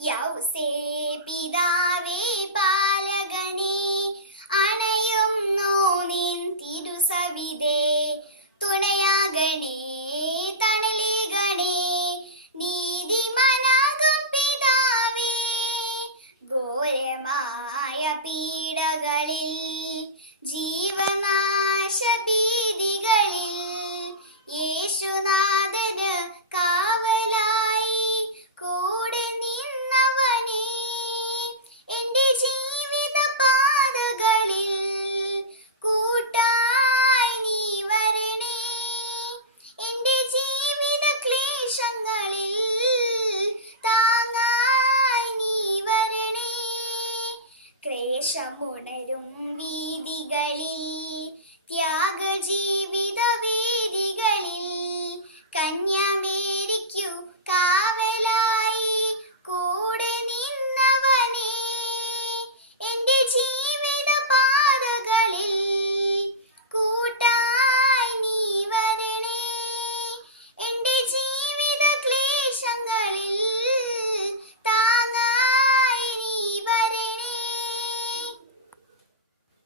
യൗസേ പിതാവേ പാലകനേ, അണയുന്നു നിൻ തിരുസവിധേ. തുണയാകണേ തണലേകണേ നീതിമാനാകും പിതാവേ. ഘോരമായ പീഡകളിൽ ജീവനാശ ഭീതികളിൽ യേശുനാഥന് കാവലായി കൂടെ നിന്നവനേ. എന്റെ ജീവിത പാതകളിൽ കൂട്ടായി നീ വരണേ. എന്റെ ജീവിത ക്ലേശങ്ങളിൽ താങ്ങായി നീ വരണേ. ക്ലേശമു